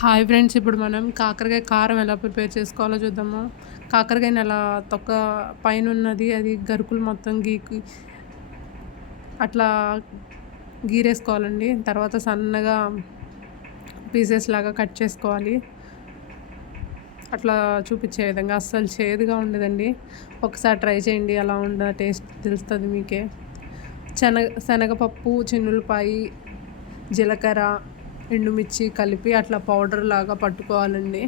Hi friends, ఇప్పుడు మనం కాకరకాయ కారం ఎలా ప్రిపేర్ చేసుకోవాలో చూద్దాము. కాకరకాయని అలా తొక్క పైన ఉన్నది అది గరుకులు మొత్తం గీకి అట్లా గీరేసుకోవాలండి. తర్వాత సన్నగా పీసెస్ లాగా కట్ చేసుకోవాలి. అట్లా చూపించే విధంగా అస్సలు చేదుగా ఉండదండి. ఒకసారి ట్రై చేయండి, అలా ఉండ టేస్ట్ తెలుస్తుంది మీకే. శనగపప్పు, చిన్నులపాయి, జీలకర్ర, ఎండుమిర్చి కలిపి అట్లా పౌడర్ లాగా పట్టుకోవాలండి.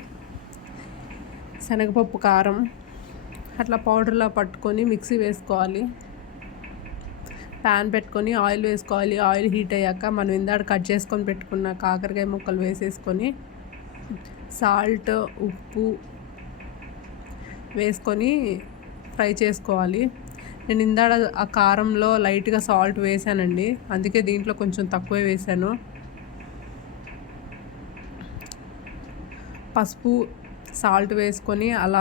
శనగపప్పు కారం అట్లా పౌడర్లా పట్టుకొని మిక్సీ వేసుకోవాలి. ప్యాన్ పెట్టుకొని ఆయిల్ వేసుకోవాలి. ఆయిల్ హీట్ అయ్యాక మనం ఇందాక కట్ చేసుకొని పెట్టుకున్న కాకరకాయ ముక్కలు వేసేసుకొని సాల్ట్, ఉప్పు వేసుకొని ఫ్రై చేసుకోవాలి. నేను ఇందాక ఆ కారంలో లైట్గా సాల్ట్ వేసానండి, అందుకే దీంట్లో కొంచెం తక్కువే వేసాను. పసుపు, సాల్ట్ వేసుకొని అలా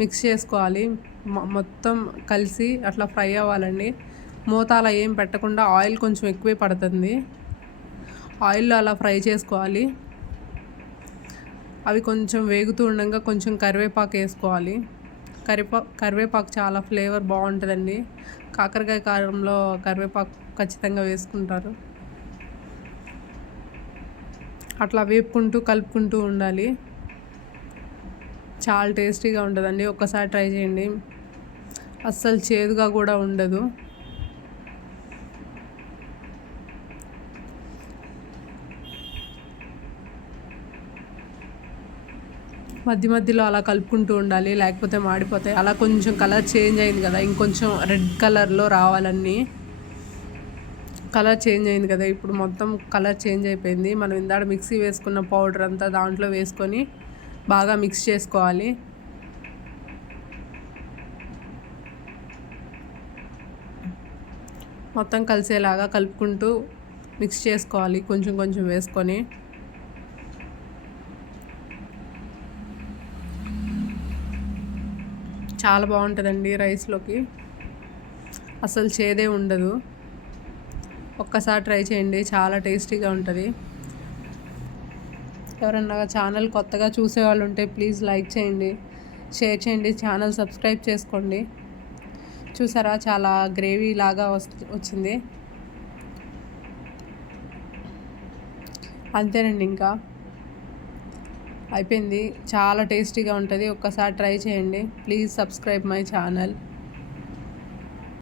మిక్స్ చేసుకోవాలి. మొత్తం కలిసి అట్లా ఫ్రై అవ్వాలండి. మూత అలా ఏం పెట్టకుండా ఆయిల్ కొంచెం ఎక్కువే పడుతుంది. ఆయిల్లో అలా ఫ్రై చేసుకోవాలి. అవి కొంచెం వేగుతూ ఉండగా కొంచెం కరివేపాకు వేసుకోవాలి. కరివేపాకు చాలా ఫ్లేవర్ బాగుంటుందండి. కాకరకాయ కారంలో కరివేపాకు ఖచ్చితంగా వేసుకుంటారు. అట్లా వేపుకుంటూ కలుపుకుంటూ ఉండాలి. చాలా టేస్టీగా ఉంటుందండి. ఒక్కసారి ట్రై చేయండి, అస్సలు చేదుగా కూడా ఉండదు. మధ్య మధ్యలో అలా కలుపుకుంటూ ఉండాలి, లేకపోతే మాడిపోతాయి. అలా కొంచెం కలర్ చేంజ్ అయింది కదా, ఇంకొంచెం రెడ్ కలర్లో రావాలన్నీ. కలర్ చేంజ్ అయింది కదా, ఇప్పుడు మొత్తం కలర్ చేంజ్ అయిపోయింది. మనం ఇందాక మిక్సీ వేసుకున్న పౌడర్ అంతా దాంట్లో వేసుకొని బాగా మిక్స్ చేసుకోవాలి. మొత్తం కలిసేలాగా కలుపుకుంటూ మిక్స్ చేసుకోవాలి, కొంచెం కొంచెం వేసుకొని. చాలా బాగుంటుందండి రైస్లోకి, అసలు చేదే ఉండదు. ఒక్కసారి ట్రై చేయండి, చాలా టేస్టీగా ఉంటుంది. ఎవరన్నా ఛానల్ కొత్తగా చూసేవాళ్ళు ఉంటే ప్లీజ్ లైక్ చేయండి, షేర్ చేయండి, ఛానల్ సబ్స్క్రైబ్ చేసుకోండి. చూసారా, చాలా గ్రేవీ లాగా వచ్చింది. అంతేనండి, ఇంకా అయిపోయింది. చాలా టేస్టీగా ఉంటుంది. ఒక్కసారి ట్రై చేయండి. Please subscribe my channel.